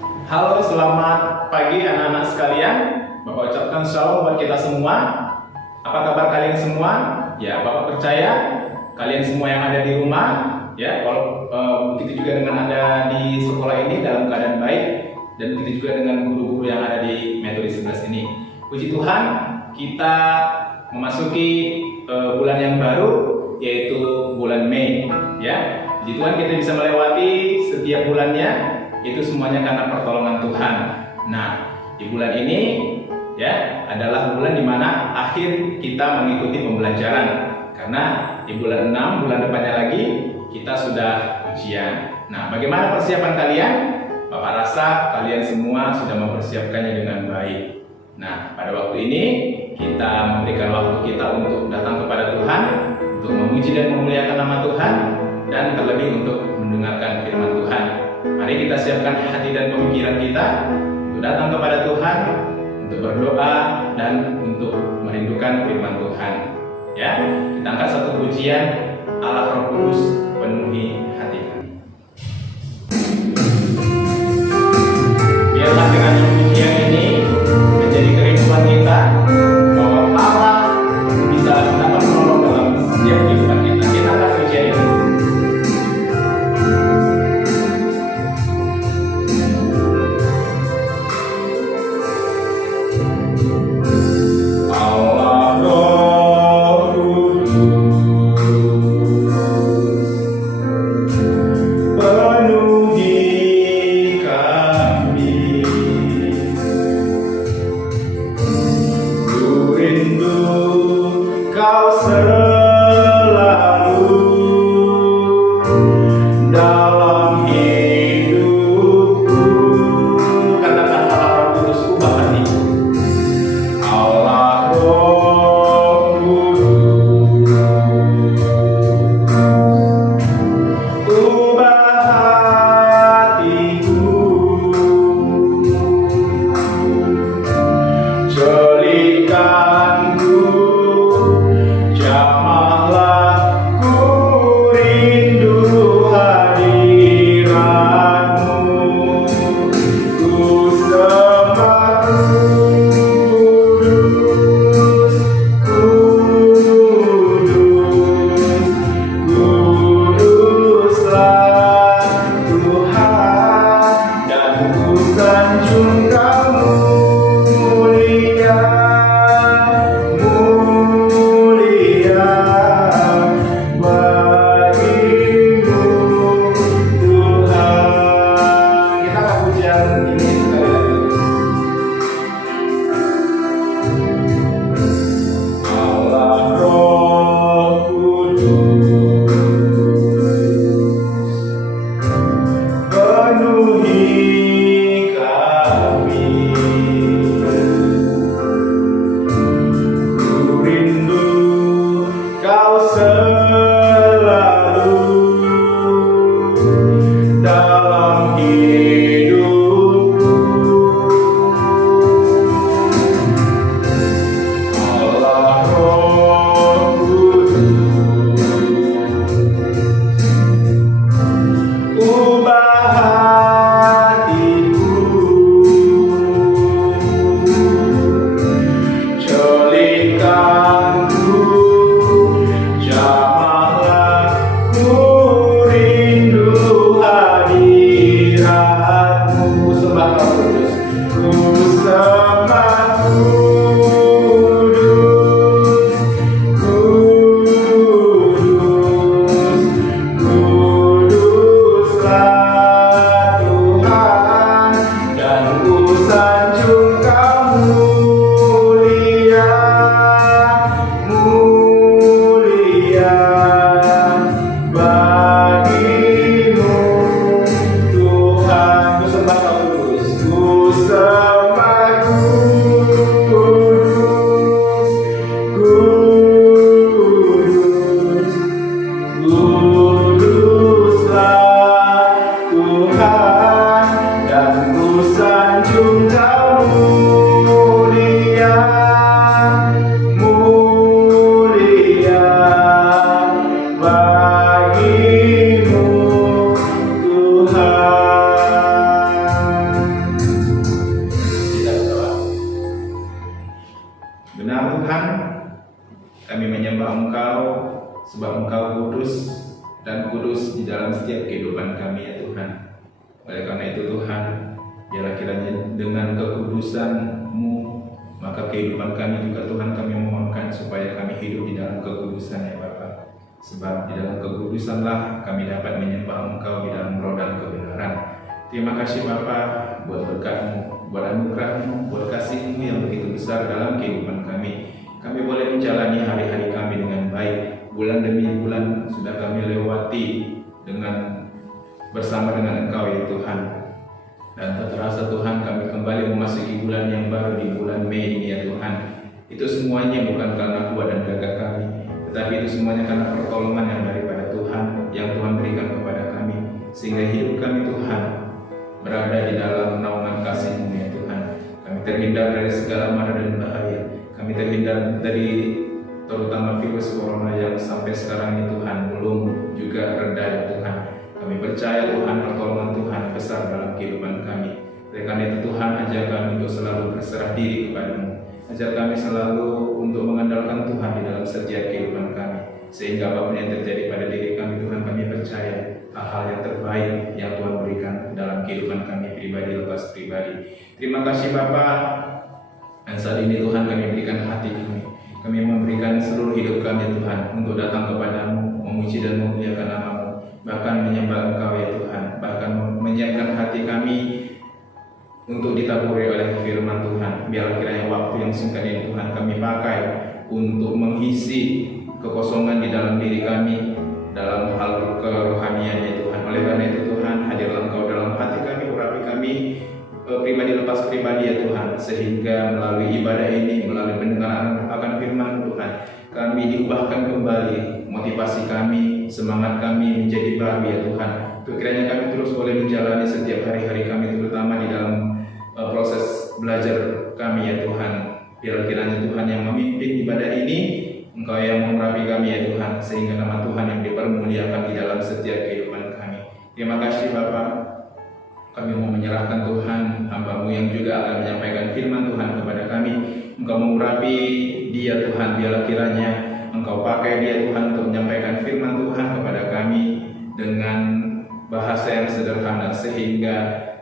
Halo, selamat pagi anak-anak sekalian. Bapak ucapkan shalom buat kita semua. Apa kabar kalian semua? Ya, Bapak percaya kalian semua yang ada di rumah, ya, begitu juga dengan ada di sekolah ini dalam keadaan baik, dan begitu juga dengan guru-guru yang ada di Metode 11 ini. Puji Tuhan, kita memasuki bulan yang baru, yaitu bulan Mei, ya. Puji Tuhan, kita bisa melewati setiap bulannya. Itu semuanya karena pertolongan Tuhan. Nah, di bulan ini ya adalah bulan dimana akhir kita mengikuti pembelajaran, karena di bulan 6, bulan depannya lagi, kita sudah ujian. Nah, bagaimana persiapan kalian? Bapak rasa kalian semua sudah mempersiapkannya dengan baik. Nah, pada waktu ini kita memberikan waktu kita untuk datang kepada Tuhan, untuk memuji dan memuliakan nama Tuhan, dan terlebih untuk mendengarkan firman Tuhan. Mari kita siapkan hati dan pemikiran kita untuk datang kepada Tuhan, untuk berdoa dan untuk merindukan firman Tuhan. Ya, kita angkat satu pujian, Allah Roh Kudus penuhi hati kami. Biarlah dengan pujian ini menjadi kerinduan kita bahwa Allah bisa dapat menolong dalam setiap kehidupan kita. Kita angkat pujian ini. Dalam hidupku dalam setiap kehidupan kami ya Tuhan. Oleh karena itu Tuhan, biarlah kiranya dengan kekudusan-Mu, maka kehidupan kami juga Tuhan kami mohonkan supaya kami hidup di dalam kekudusan ya Bapa. Sebab di dalam kekudusanlah kami dapat menyembah Engkau di dalam roh dan kebenaran. Terima kasih Bapa buat berkat-Mu, buat anugerah-Mu, buat kasih-Mu yang begitu besar dalam kehidupan kami. Kami boleh menjalani hari-hari kami dengan baik. Bulan demi bulan sudah kami lewati bersama dengan Engkau ya Tuhan. Dan tak terasa Tuhan kami kembali memasuki bulan yang baru di bulan Mei ini ya Tuhan. Itu semuanya bukan karena kuat dan gagah kami, tetapi itu semuanya karena pertolongan yang daripada Tuhan yang Tuhan berikan kepada kami, sehingga hidup kami Tuhan berada di dalam naungan kasih-Mu ya Tuhan. Kami terhindar dari segala mara dan bahaya. Kami terhindar dari terutama virus corona yang sampai sekarang ini Tuhan belum juga reda ya Tuhan. Kami percaya Tuhan pertolongan Tuhan besar dalam kehidupan kami. Oleh karena itu Tuhan, ajar kami untuk selalu berserah diri kepada-Mu. Ajar kami selalu untuk mengandalkan Tuhan di dalam setiap kehidupan kami. Sehingga apapun yang terjadi pada diri kami Tuhan, kami percaya hal-hal yang terbaik yang Tuhan berikan dalam kehidupan kami pribadi lepas pribadi. Terima kasih Bapa. Dan saat ini Tuhan kami berikan hati kami. Kami memberikan seluruh hidup kami Tuhan untuk datang kepada-Mu, memuji dan memuliakan nama-Mu, bahkan menyembah Engkau ya Tuhan, bahkan menyiapkan hati kami untuk ditaburi oleh firman Tuhan. Biarlah kiranya waktu yang singkat ini Tuhan kami pakai untuk mengisi kekosongan di dalam diri kami dalam hal kerohanian ya Tuhan. Oleh karena itu Tuhan, hadirlah Engkau dalam hati kami, urapi kami pribadi lepas pribadi ya Tuhan, sehingga melalui ibadah ini, melalui pendengaran akan firman Tuhan, kami diubahkan kembali, motivasi kami, semangat kami menjadi baru ya Tuhan. Kiranya kami terus boleh menjalani setiap hari-hari kami, terutama di dalam proses belajar kami ya Tuhan. Biarlah kiranya Tuhan yang memimpin ibadah ini, Engkau yang mengurapi kami ya Tuhan, sehingga nama Tuhan yang dipermuliakan di dalam setiap kehidupan kami. Terima kasih Bapa. Kami mau menyerahkan Tuhan hamba-Mu yang juga akan menyampaikan firman Tuhan kepada kami. Engkau mengurapi dia Tuhan, biarlah kiranya Engkau pakai dia Tuhan untuk menyampaikan firman Tuhan kepada kami dengan bahasa yang sederhana, sehingga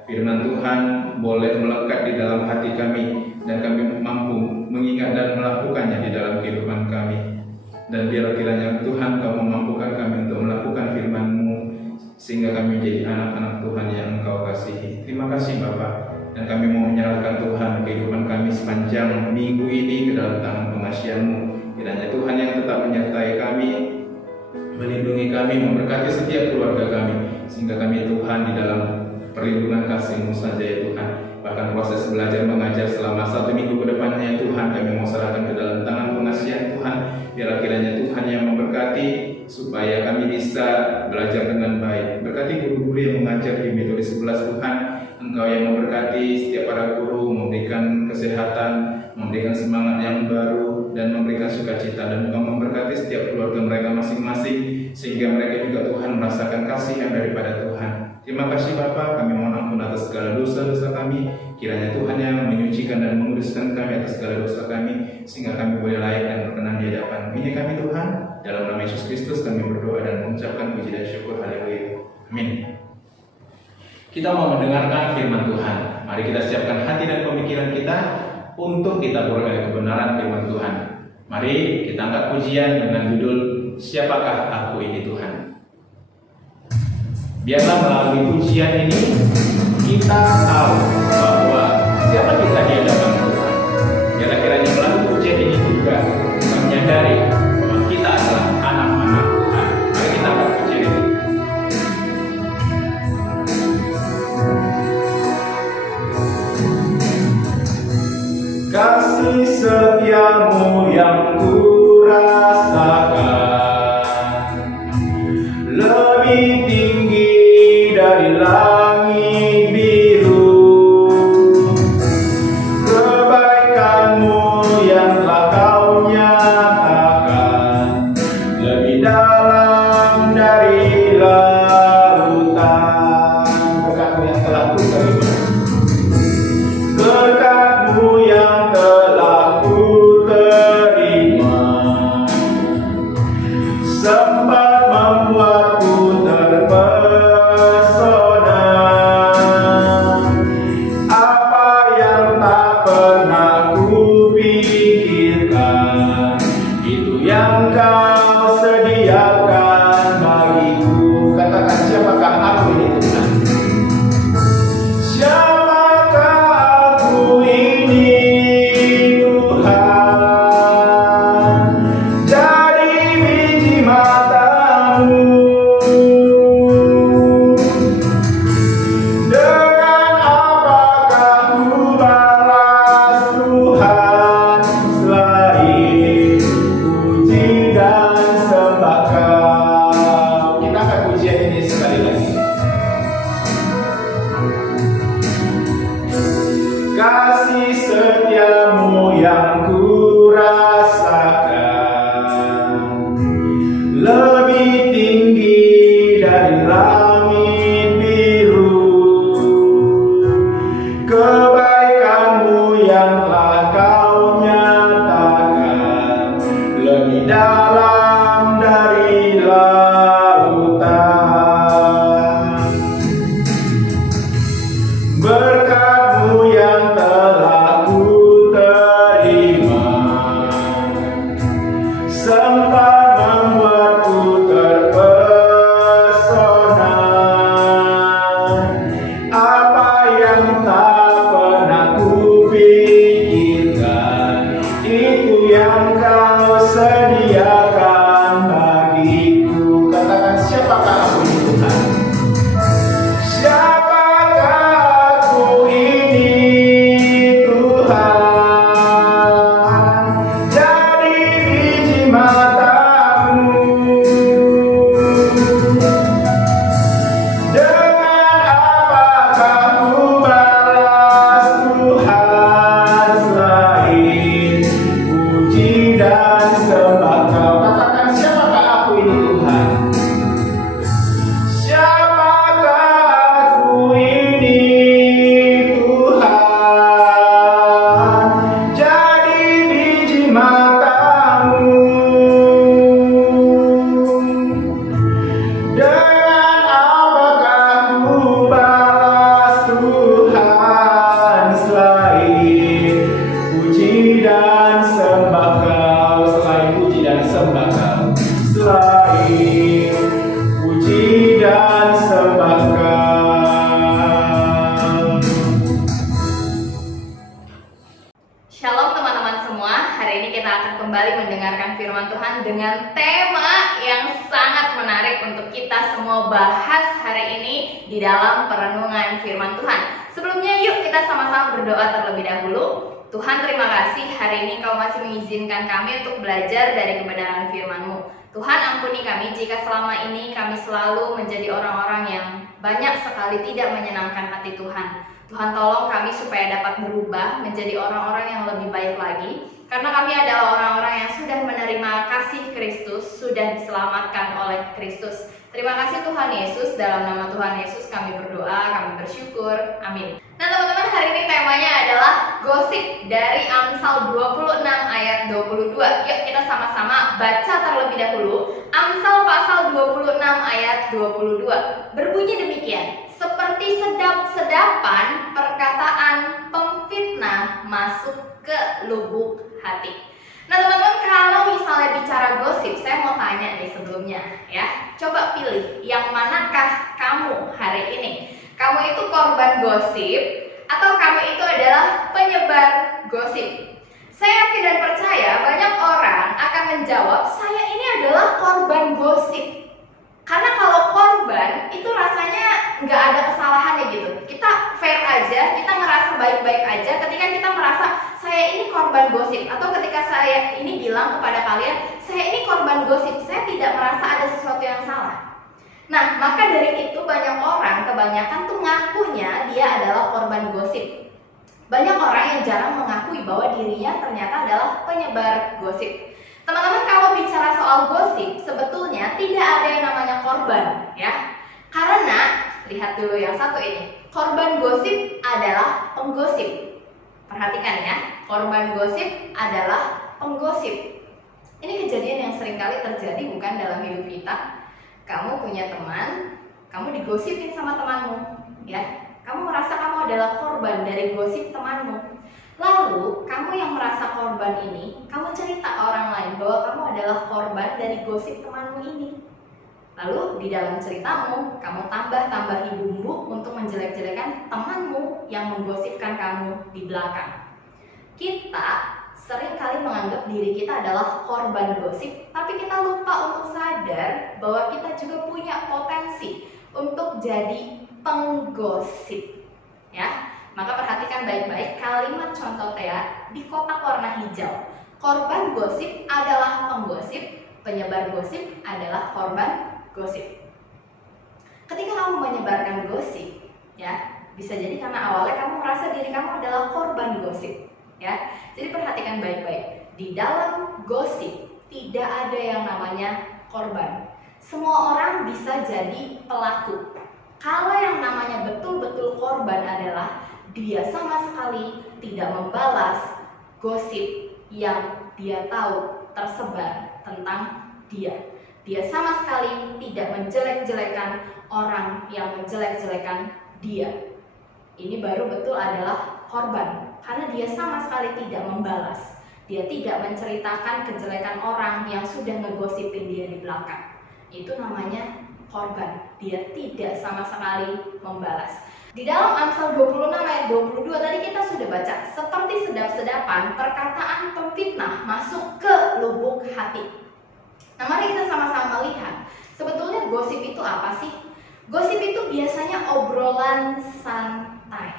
firman Tuhan boleh melekat di dalam hati kami dan kami mampu mengingat dan melakukannya di dalam kehidupan kami. Dan biarlah kiranya Tuhan Kau memampukan kami untuk melakukan firman-Mu, sehingga kami menjadi anak-anak Tuhan yang Engkau kasihi. Terima kasih Bapa. Dan kami mau menyerahkan Tuhan kehidupan kami sepanjang minggu ini ke dalam tangan pengasihan-Mu. Kiranya Tuhan yang tetap menyertai kami, melindungi kami, memberkati setiap keluarga kami, sehingga kami Tuhan di dalam perlindungan kasih-Mu saja ya Tuhan. Bahkan proses belajar mengajar selama 1 minggu ke depannya Tuhan, kami mau serahkan ke dalam tangan pengasihan Tuhan. Biarlah kiranya Tuhan yang memberkati supaya kami bisa belajar dengan baik. Berkati guru-guru yang mengajar di metode 11 Tuhan. Engkau yang memberkati setiap para guru, memberikan kesehatan, memberikan semangat yang baru, dan memberikan sukacita. Dan Engkau memberkati setiap keluarga mereka masing-masing, sehingga mereka juga Tuhan merasakan kasih yang daripada Tuhan. Terima kasih Bapa, kami mohon ampun atas segala dosa-dosa kami. Kiranya Tuhan yang menyucikan dan menguduskan kami atas segala dosa kami, sehingga kami boleh layak dan berkenan di hadapan ini kami Tuhan. Dalam nama Yesus Kristus kami berdoa dan mengucapkan puji dan syukur. Haleluya. Amin. Kita mau mendengarkan firman Tuhan. Mari kita siapkan hati dan pemikiran kita untuk ditabur oleh kebenaran firman Tuhan. Mari kita angkat pujian dengan judul Siapakah Aku Ini Tuhan. Biarlah melalui pujian ini kita tahu bahwa siapa kita di hadapan Tuhan. Biarlah kiranya melalui pujian ini juga kita menyadari bahwa kita adalah anak-anak Tuhan. Mari kita angkat pujian ini. Kasih setiamu yang ku rasakan lebih tinggi dari langit biru. Kebaikanmu yang telah Kau nyatakan lebih dalam dari lautan. Berkat-Mu yang telah Ku terima, berkat-Mu yang telah Ku terima kasih setiamu yang ku rasakan lebih tinggi dari langit biru. Kebaikanmu yang telah kau nyatakan lebih dalam dari lautan. Berkat-Mu yang telah ku terima sempat membuatku terpesona. Apa yang tak pernah ku pikirkan, itu yang Kau sediakan bagiku. Katakan, siapakah aku ini Tuhan? Siapakah aku ini Tuhan? Dari biji mata-Mu. Dengan apakah ku balas Tuhan selain puji dan sembah Kau? Katakan, siapakah aku ini Tuhan? Siapakah aku ini Tuhan? Jadi biji mata-Mu. Dengan apakah ku balas Tuhan selain puji dan sembah Kau? Selain puji dan sembah Kau. Selain puji dan sembah Kau. Shalom teman-teman semua, hari ini kita akan kembali mendengarkan firman Tuhan dengan tema yang sangat menarik untuk kita semua bahas hari ini di dalam perenungan firman Tuhan. Sebelumnya yuk kita sama-sama berdoa terlebih dahulu. Tuhan, terima kasih hari ini Kau masih mengizinkan kami untuk belajar dari kebenaran firman-Mu. Tuhan, ampuni kami jika selama ini kami selalu menjadi orang-orang yang banyak sekali tidak menyenangkan hati Tuhan. Tuhan, tolong kami supaya dapat berubah menjadi orang-orang yang lebih baik lagi, karena kami adalah orang-orang yang sudah menerima kasih Kristus, sudah diselamatkan oleh Kristus. Terima kasih Tuhan Yesus, dalam nama Tuhan Yesus kami berdoa, kami bersyukur, amin. Nah teman-teman, hari ini temanya adalah gosip dari Amsal 26 ayat 22. Yuk kita sama-sama baca terlebih dahulu Amsal pasal 26 ayat 22. Berbunyi demikian: seperti sedap-sedapan perkataan pemfitnah masuk ke lubuk hati. Nah teman-teman, kalau misalnya bicara gosip, saya mau tanya nih sebelumnya ya. Coba pilih, yang manakah kamu hari ini? Kamu itu korban gosip atau kamu itu adalah penyebar gosip? Saya yakin dan percaya banyak orang akan menjawab, saya ini adalah korban gosip. Karena kalau korban itu rasanya nggak ada kesalahannya gitu. Kita fair aja, kita ngerasa baik-baik aja ketika kita merasa saya ini korban gosip. Atau ketika saya ini bilang kepada kalian, saya ini korban gosip, saya tidak merasa ada sesuatu yang salah. Nah, maka dari itu banyak orang, kebanyakan tuh ngakunya dia adalah korban gosip. Banyak orang yang jarang mengakui bahwa dirinya ternyata adalah penyebar gosip. Teman-teman, kalau bicara soal gosip, sebetulnya tidak ada yang namanya korban, ya. Karena, lihat dulu yang satu ini, korban gosip adalah penggosip. Perhatikan ya, korban gosip adalah penggosip. Ini kejadian yang seringkali terjadi bukan dalam hidup kita. Kamu punya teman, kamu digosipin sama temanmu, ya. Kamu merasa kamu adalah korban dari gosip temanmu. Lalu, kamu yang merasa korban ini, kamu cerita ke orang lain bahwa kamu adalah korban dari gosip temanmu ini. Lalu, di dalam ceritamu, kamu tambah-tambahi bumbu untuk menjelek-jelekan temanmu yang menggosipkan kamu di belakang. Kita seringkali menganggap diri kita adalah korban gosip, tapi kita lupa untuk sadar bahwa kita juga punya potensi untuk jadi penggosip, ya. Maka perhatikan baik-baik kalimat contoh Tea di kotak warna hijau. Korban gosip adalah penggosip, penyebar gosip adalah korban gosip. Ketika kamu menyebarkan gosip, ya, bisa jadi karena awalnya kamu merasa diri kamu adalah korban gosip, ya. Jadi perhatikan baik-baik. Di dalam gosip tidak ada yang namanya korban. Semua orang bisa jadi pelaku. Kalau yang namanya betul-betul korban adalah dia sama sekali tidak membalas gosip yang dia tahu tersebar tentang dia. Dia sama sekali tidak menjelek-jelekan orang yang menjelek-jelekan dia. Ini baru betul adalah korban, karena dia sama sekali tidak membalas. Dia tidak menceritakan kejelekan orang yang sudah ngegosipin dia di belakang. Itu namanya korban. Dia tidak sama sekali membalas. Di dalam Amsal 26 ayat 22 tadi kita sudah baca, seperti sedap-sedapan perkataan pemfitnah masuk ke lubuk hati. Nah, mari kita sama-sama melihat, sebetulnya gosip itu apa sih? Gosip itu biasanya obrolan santai,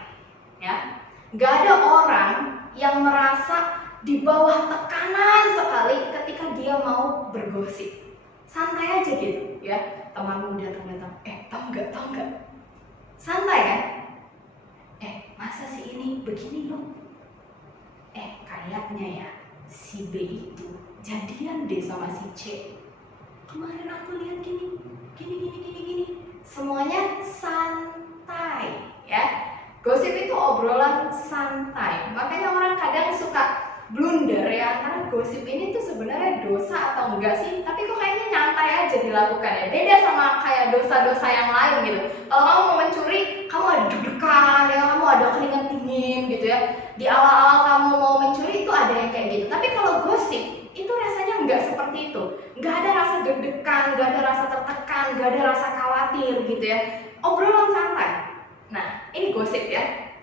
ya. Gak ada orang yang merasa di bawah tekanan sekali ketika dia mau bergosip. Santai aja gitu, ya. Temanmu datang-datang, tau nggak? Santai kan? Masa si ini begini loh? Kayaknya ya, si B itu jadian deh sama si C. Kemarin aku lihat gini. Semuanya santai, ya. Gosip itu obrolan santai. Makanya orang kadang suka blunder ya, karena gosip ini tuh sebenarnya dosa atau enggak sih? Tapi kok kayaknya nyantai aja dilakukan ya. Beda sama kayak dosa-dosa yang lain gitu. Kalau kamu mau mencuri, kamu ada deg-degan ya, kamu ada keringat dingin gitu ya. Di awal-awal kamu mau mencuri itu ada yang kayak gitu. Tapi kalau gosip itu rasanya enggak seperti itu. Enggak ada rasa deg-degan, enggak ada rasa tertekan, enggak ada rasa khawatir gitu ya. Obrolan santai. Nah, ini gosip ya.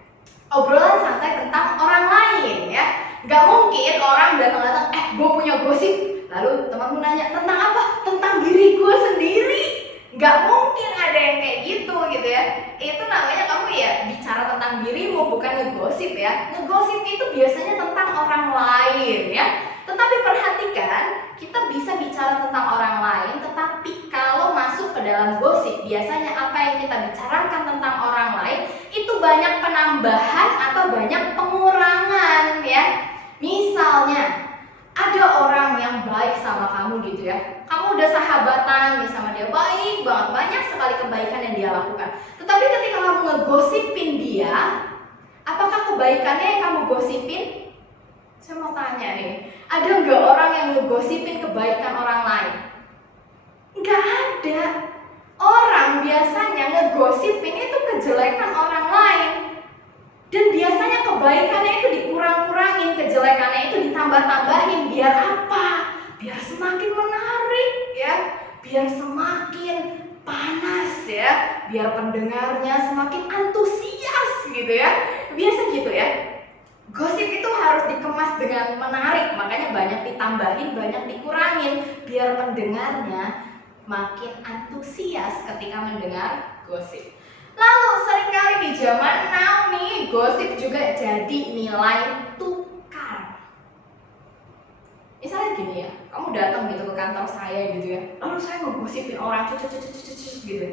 Obrolan santai tentang orang lain ya. Gak mungkin orang datang-datang, gue punya gosip. Lalu temanmu nanya, tentang apa? Tentang diri gue sendiri. Gak mungkin ada yang kayak gitu ya. Itu namanya kamu ya bicara tentang dirimu, bukan ngegosip ya. Ngegosip itu biasanya tentang orang lain ya. Tetapi perhatikan, kita bisa bicara tentang orang lain, tetapi kalau masuk ke dalam gosip, biasanya apa yang kita bicarakan tentang orang lain itu banyak penambahan atau banyak pengurangan ya. Misalnya ada orang yang baik sama kamu gitu ya. Kamu udah sahabatan nih sama dia, baik banget, banyak sekali kebaikan yang dia lakukan. Tetapi ketika kamu ngegosipin dia, apakah kebaikannya yang kamu gosipin? Saya mau tanya nih, ada nggak orang yang ngegosipin kebaikan orang lain? Nggak ada. Orang biasanya ngegosipin itu kejelekan orang lain. Dan biasanya kebaikannya itu dikurang-kurangin, kejelekannya itu ditambah-tambahin. Biar apa? Biar semakin menarik ya, biar semakin panas ya, biar pendengarnya semakin antusias gitu ya. Biasa gitu ya. Gosip itu harus dikemas dengan menarik, makanya banyak ditambahin, banyak dikurangin, biar pendengarnya makin antusias ketika mendengar gosip. Lalu seringkali di zaman now nih, gosip juga jadi nilai tukar. Misalnya gini ya, kamu datang gitu ke kantor saya gitu ya, lalu saya ngegosipin orang gitu.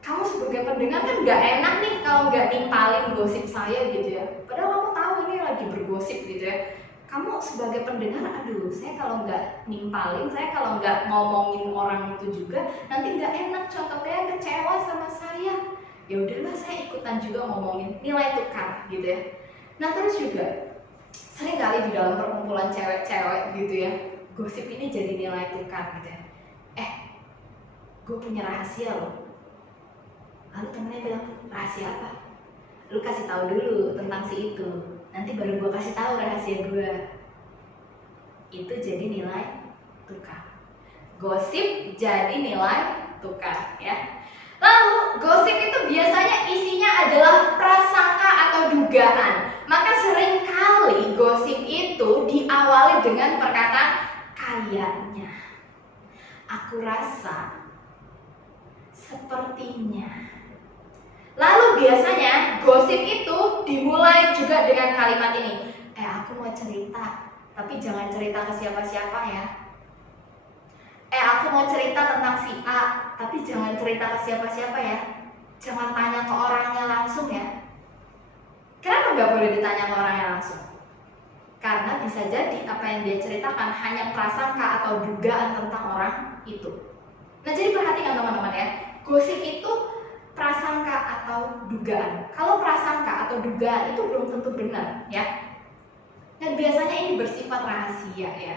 Kamu sebagai pendengar kan nggak enak nih kalau nggak nimpalin gosip saya gitu ya. Padahal kamu tahu ini lagi bergosip gitu ya. Kamu sebagai pendengar, aduh, saya kalau nggak nimpalin, saya kalau nggak ngomongin orang itu juga, nanti nggak enak, contohnya kecewa sama saya. Ya udahlah, saya ikutan juga ngomongin, nilai tukar gitu ya. Nah terus juga sering kali di dalam perkumpulan cewek-cewek gitu ya, gosip ini jadi nilai tukar gitu ya. Gue punya rahasia loh. Lalu temennya bilang, rahasia apa? Lu kasih tahu dulu tentang si itu, nanti baru gue kasih tahu rahasia gue. Itu jadi nilai tukar. Gosip jadi nilai tukar ya. Lalu gosip itu biasanya isinya adalah prasangka atau dugaan. Maka seringkali gosip itu diawali dengan perkataan kayaknya, aku rasa, sepertinya. Lalu biasanya gosip itu dimulai juga dengan kalimat ini, aku mau cerita, tapi jangan cerita ke siapa-siapa ya. Aku mau cerita tentang si A, tapi jangan cerita ke siapa-siapa ya. Jangan tanya ke orangnya langsung ya. Kenapa nggak boleh ditanya ke orangnya langsung? bisa jadi apa yang dia ceritakan hanya prasangka atau dugaan tentang orang itu. Nah, jadi perhatikan teman-teman ya, gosip itu prasangka atau dugaan. Kalau prasangka atau dugaan itu belum tentu benar ya. Dan biasanya ini bersifat rahasia ya.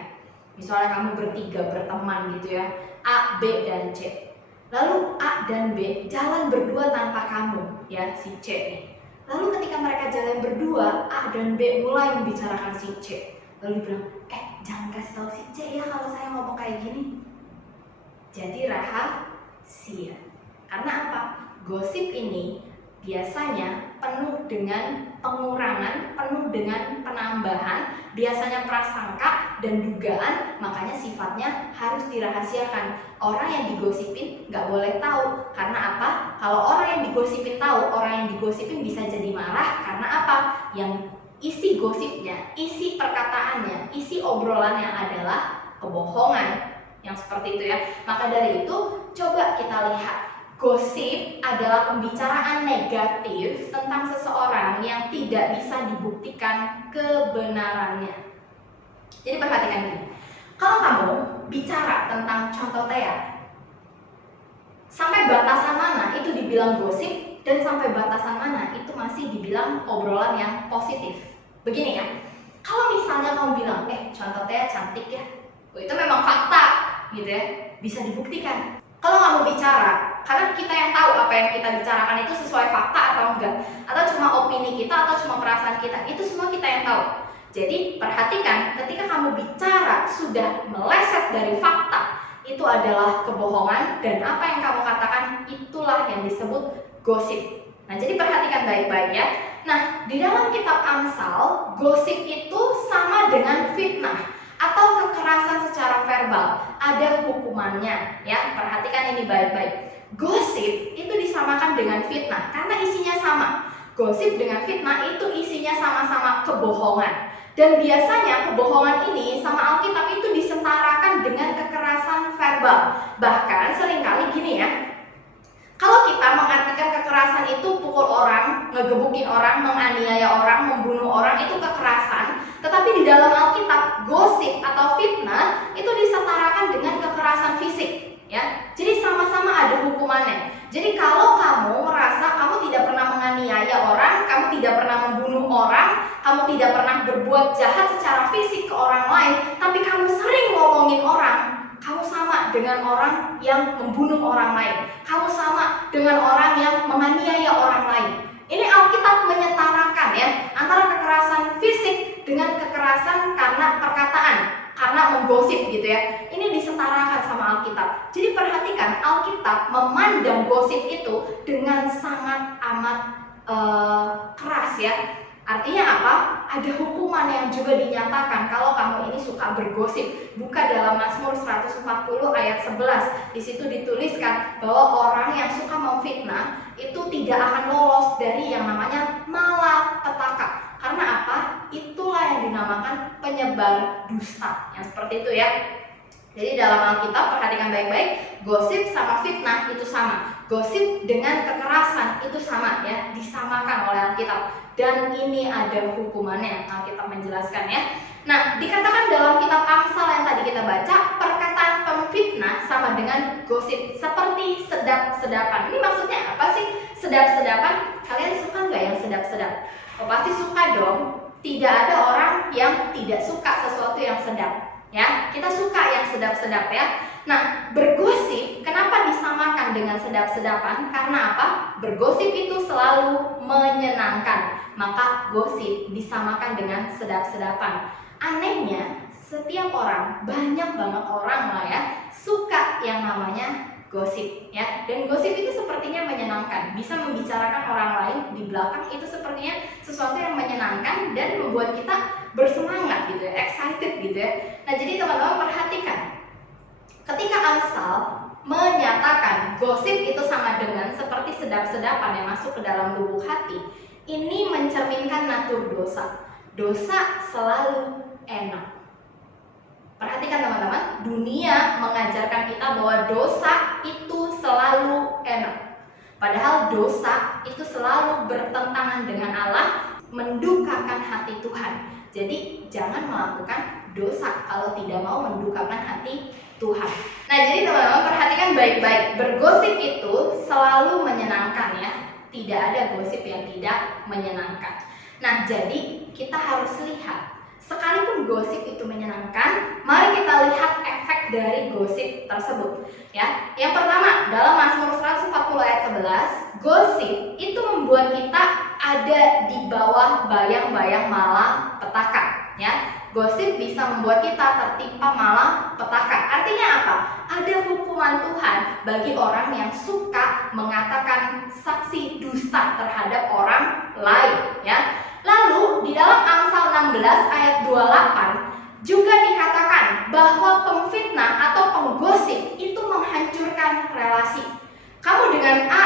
Misalnya kamu bertiga berteman gitu ya, A, B, dan C. Lalu A dan B jalan berdua tanpa kamu ya, si C nih. Lalu ketika mereka jalan berdua, A dan B mulai membicarakan si C. Lalu bilang, jangan kasih tahu si C ya kalau saya ngomong kayak gini. Jadi rahasia. Karena apa? Gosip ini biasanya penuh dengan pengurangan, penuh dengan penambahan, biasanya prasangka dan dugaan, makanya sifatnya harus dirahasiakan. Orang yang digosipin nggak boleh tahu. Karena apa? Kalau orang yang digosipin tahu, orang yang digosipin bisa jadi marah. Karena apa? Yang isi gosipnya, isi perkataannya, isi obrolannya adalah kebohongan. Yang seperti itu ya. Maka dari itu, coba kita lihat. Gosip adalah pembicaraan negatif tentang seseorang yang tidak bisa dibuktikan kebenarannya. Jadi perhatikan ini. Kalau kamu bicara tentang contoh Tea, sampai batasan mana itu dibilang gosip dan sampai batasan mana itu masih dibilang obrolan yang positif. Begini ya, kalau misalnya kamu bilang, contoh Tea cantik ya, itu memang fakta gitu ya, bisa dibuktikan. Kalau kamu bicara, karena kita yang tahu apa yang kita bicarakan itu sesuai fakta atau enggak, atau cuma opini kita atau cuma perasaan kita, itu semua kita yang tahu. Jadi perhatikan, ketika kamu bicara sudah meleset dari fakta, itu adalah kebohongan, dan apa yang kamu katakan itulah yang disebut gosip. Nah, jadi perhatikan baik-baik ya. Nah, di dalam kitab Amsal, gosip itu sama dengan fitnah atau kekerasan secara verbal. Ada hukumannya ya. Perhatikan ini baik-baik. Gosip itu disamakan dengan fitnah karena isinya sama. Gosip dengan fitnah itu isinya sama-sama kebohongan. Dan biasanya kebohongan ini sama Alkitab itu disetarakan dengan kekerasan verbal. Bahkan seringkali gini ya, kalau kita mengartikan kekerasan itu pukul orang, ngegebukin orang, menganiaya orang, membunuh orang, itu kekerasan. Tetapi di dalam Alkitab, gosip atau fitnah itu disetarakan dengan kekerasan fisik ya. Jadi sama-sama ada hukumannya. Jadi kalau kamu merasa kamu tidak pernah menganiaya orang, kamu tidak pernah membunuh orang, kamu tidak pernah berbuat jahat secara fisik ke orang lain, tapi kamu sering ngomongin orang, kamu sama dengan orang yang membunuh orang lain. Kamu sama dengan orang yang menganiaya orang lain. Ini Alkitab menyetarakan ya antara kekerasan fisik dengan kekerasan karena perkataan, karena menggosip gitu ya. Ini disetarakan sama Alkitab. Jadi perhatikan, Alkitab memandang gosip itu dengan sangat amat keras ya. Artinya apa? Ada hukuman yang juga dinyatakan kalau kamu ini suka bergosip. Buka dalam Mazmur 140 ayat 11. Di situ dituliskan bahwa orang yang suka memfitnah itu tidak akan lolos dari yang namanya malapetaka. Karena apa? Itulah yang dinamakan penyebar dusta. Yang seperti itu ya. Jadi dalam Alkitab perhatikan baik-baik, gosip sama fitnah itu sama. Gosip dengan kekerasan itu sama ya, disamakan oleh Alkitab. Dan ini ada hukumannya, Alkitab menjelaskan ya. Nah, dikatakan dalam kitab Amsal yang tadi kita baca, perkataan pemfitnah sama dengan gosip, seperti sedap-sedapan. Ini maksudnya apa sih sedap-sedapan? Kalian suka nggak yang sedap-sedap? Oh, pasti suka dong. Tidak ada orang yang tidak suka sesuatu yang sedap. Ya, kita suka yang sedap-sedap ya. Nah, bergosip kenapa disamakan dengan sedap-sedapan? Karena apa? Bergosip itu selalu menyenangkan. Maka gosip disamakan dengan sedap-sedapan. Anehnya, setiap orang, banyak banget orang lah ya, suka yang namanya gosip ya. Dan gosip itu sepertinya menyenangkan, bisa membicarakan orang lain di belakang, itu sepertinya sesuatu yang menyenangkan dan membuat kita bersemangat gitu ya, excited gitu ya. Nah, jadi teman-teman perhatikan, ketika Amsal menyatakan gosip itu sama dengan seperti sedap-sedapan yang masuk ke dalam lubuk hati, ini mencerminkan natur dosa. Dosa selalu enak. Perhatikan teman-teman, dunia mengajarkan kita bahwa dosa itu selalu enak. Padahal dosa itu selalu bertentangan dengan Allah, mendukakan hati Tuhan. Jadi jangan melakukan dosa kalau tidak mau mendukakan hati Tuhan. Nah, jadi teman-teman perhatikan baik-baik. Bergosip itu selalu menyenangkan ya. Tidak ada gosip yang tidak menyenangkan. Nah, jadi kita harus lihat. Sekalipun gosip itu menyenangkan, mari kita lihat efek dari gosip tersebut. Ya, yang pertama dalam Mazmur 140 ayat 11, gosip itu membuat kita ada di bawah bayang-bayang malapetaka. Ya, gosip bisa membuat kita tertimpa malapetaka. Artinya apa? Ada hukuman Tuhan bagi orang yang suka mengatakan saksi dusta terhadap orang lain. Ya. Lalu di dalam Amsal 16 ayat 28 juga dikatakan bahwa pemfitnah atau penggosip itu menghancurkan relasi. Kamu dengan A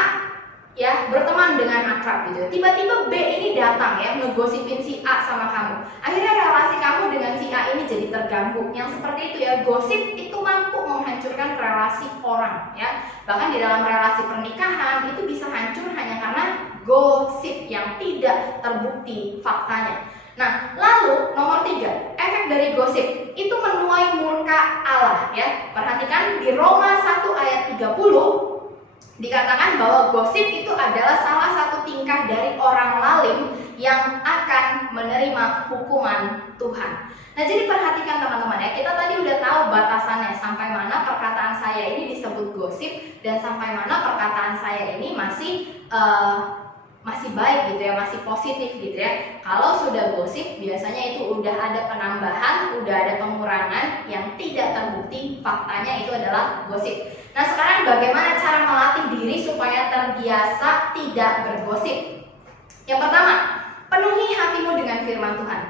ya berteman dengan akrab gitu. Tiba-tiba B ini datang ya ngegosipin si A sama kamu. Akhirnya relasi kamu dengan si A ini jadi terganggu. Yang seperti itu ya, gosip itu mampu menghancurkan relasi orang ya. Bahkan di dalam relasi pernikahan itu bisa hancur hanya karena gosip yang tidak terbukti faktanya. Nah, lalu nomor 3, efek dari gosip itu menuai murka Allah ya. Perhatikan di Roma 1 ayat 30 dikatakan bahwa gosip itu adalah salah satu tingkah dari orang lalim yang akan menerima hukuman Tuhan. Nah, jadi perhatikan teman-teman ya, kita tadi udah tahu batasannya sampai mana perkataan saya ini disebut gosip dan sampai mana perkataan saya ini masih baik gitu ya, masih positif gitu ya. Kalau sudah gosip biasanya itu udah ada penambahan, udah ada pengurangan yang tidak terbukti faktanya itu adalah gosip. Nah, sekarang bagaimana cara melatih diri supaya terbiasa tidak bergosip? Yang pertama, penuhi hatimu dengan firman Tuhan.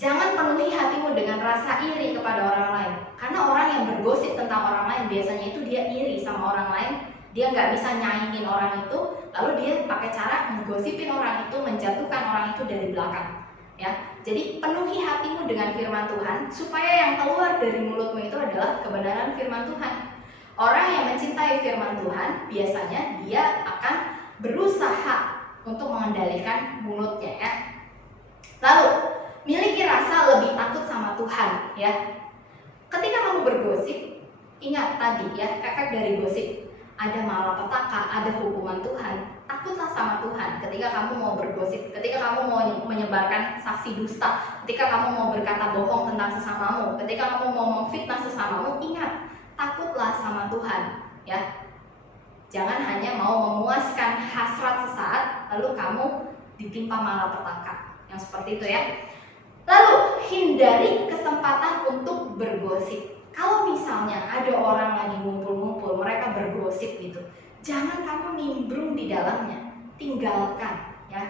Jangan penuhi hatimu dengan rasa iri kepada orang lain. Karena orang yang bergosip tentang orang lain biasanya itu dia iri sama orang lain. Dia nggak bisa nyaingin orang itu, lalu dia pakai cara menggosipin orang itu, menjatuhkan orang itu dari belakang. Ya, jadi penuhi hatimu dengan firman Tuhan supaya yang keluar dari mulutmu itu adalah kebenaran firman Tuhan. Orang yang mencintai firman Tuhan biasanya dia akan berusaha untuk mengendalikan mulutnya ya. Lalu miliki rasa lebih takut sama Tuhan ya. Ketika kamu bergosip, ingat tadi ya efek dari gosip. Ada malapetaka, ada hukuman Tuhan. Takutlah sama Tuhan ketika kamu mau bergosip, ketika kamu mau menyebarkan saksi dusta, ketika kamu mau berkata bohong tentang sesamamu, ketika kamu mau memfitnah sesamamu, ingat, takutlah sama Tuhan ya. Jangan hanya mau memuaskan hasrat sesaat lalu kamu ditimpa malapetaka. Yang seperti itu ya. Lalu hindari kesempatan untuk bergosip. Kalau misalnya ada orang lagi ngumpul-ngumpul, mereka bergosip gitu, jangan kamu nimbrung di dalamnya, tinggalkan ya.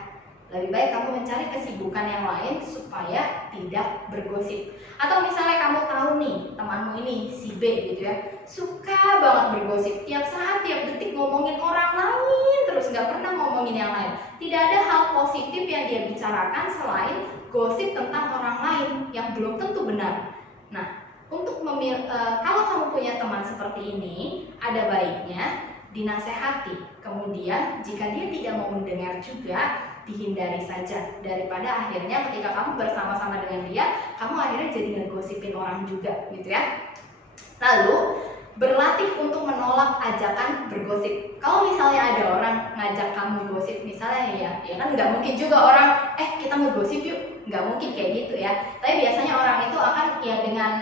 Lebih baik kamu mencari kesibukan yang lain supaya tidak bergosip. Atau misalnya kamu tahu nih temanmu ini si B gitu ya, suka banget bergosip, tiap saat, tiap detik ngomongin orang lain terus, nggak pernah ngomongin yang lain. Tidak ada hal positif yang dia bicarakan selain gosip tentang orang lain yang belum tentu benar. Nah, kalau kamu punya teman seperti ini, ada baiknya dinasehati. Kemudian jika dia tidak mau mendengar juga, dihindari saja. Daripada akhirnya ketika kamu bersama-sama dengan dia, kamu akhirnya jadi ngegosipin orang juga gitu ya. Lalu berlatih untuk menolak ajakan bergosip. Kalau misalnya ada orang ngajak kamu gosip, misalnya ya kan nggak mungkin juga orang kita ngegosip yuk, nggak mungkin kayak gitu ya. Tapi biasanya orang itu akan ya dengan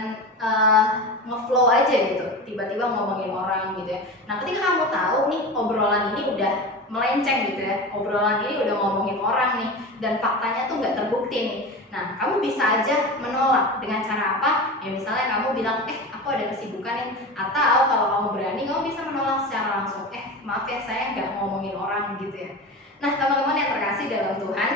ngeflow aja gitu, tiba-tiba ngomongin orang gitu ya. Nah, ketika kamu tahu nih obrolan ini udah melenceng gitu ya, obrolan ini udah ngomongin orang nih dan faktanya tuh nggak terbukti nih. Nah, kamu bisa aja menolak dengan cara apa? Ya misalnya kamu bilang, aku ada kesibukan nih. Atau kalau kamu berani, kamu bisa menolak secara langsung. Maaf ya, saya nggak ngomongin orang gitu ya. Nah, teman-teman yang terkasih dalam Tuhan,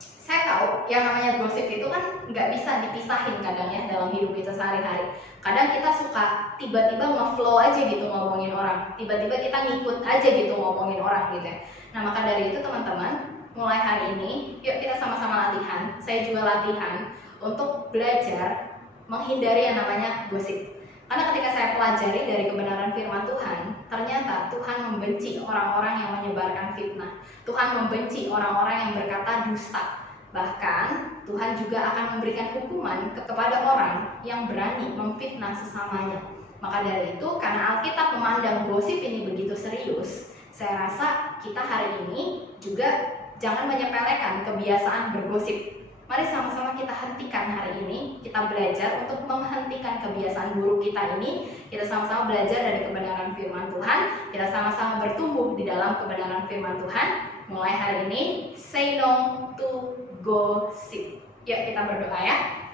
saya tahu yang namanya gosip itu kan nggak bisa dipisahin kadang ya dalam hidup kita sehari-hari. Kadang kita suka tiba-tiba ngeflow aja gitu ngomongin orang, tiba-tiba kita ngikut aja gitu ngomongin orang gitu ya. Nah, maka dari itu teman-teman, mulai hari ini yuk kita sama-sama latihan, saya juga latihan untuk belajar menghindari yang namanya gosip. Karena ketika saya pelajari dari kebenaran firman Tuhan, ternyata Tuhan membenci orang-orang yang menyebarkan fitnah. Tuhan membenci orang-orang yang berkata dusta. Bahkan Tuhan juga akan memberikan hukuman kepada orang yang berani memfitnah sesamanya. Maka dari itu, karena Alkitab memandang gosip ini begitu serius, saya rasa kita hari ini juga jangan menyepelekan kebiasaan bergosip. Mari sama-sama kita hentikan hari ini, kita belajar untuk menghentikan kebiasaan buruk kita ini. Kita sama-sama belajar dari kebenaran firman Tuhan, kita sama-sama bertumbuh di dalam kebenaran firman Tuhan. Mulai hari ini, say no to gossip. Yuk kita berdoa ya.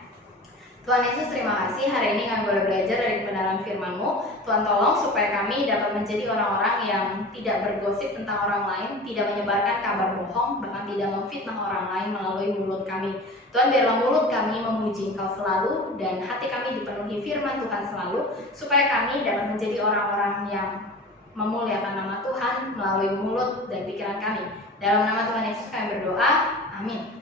Tuhan Yesus, terima kasih hari ini kami boleh belajar dari kebenaran firman-Mu. Tuhan tolong supaya kami dapat menjadi orang-orang yang tidak bergosip tentang orang lain, tidak menyebarkan kabar bohong, bahkan tidak memfitnah orang lain melalui mulut kami. Tuhan, biarlah mulut kami memuji Engkau selalu dan hati kami dipenuhi firman Tuhan selalu, supaya kami dapat menjadi orang-orang yang memuliakan nama Tuhan melalui mulut dan pikiran kami. Dalam nama Tuhan Yesus kami berdoa, amin.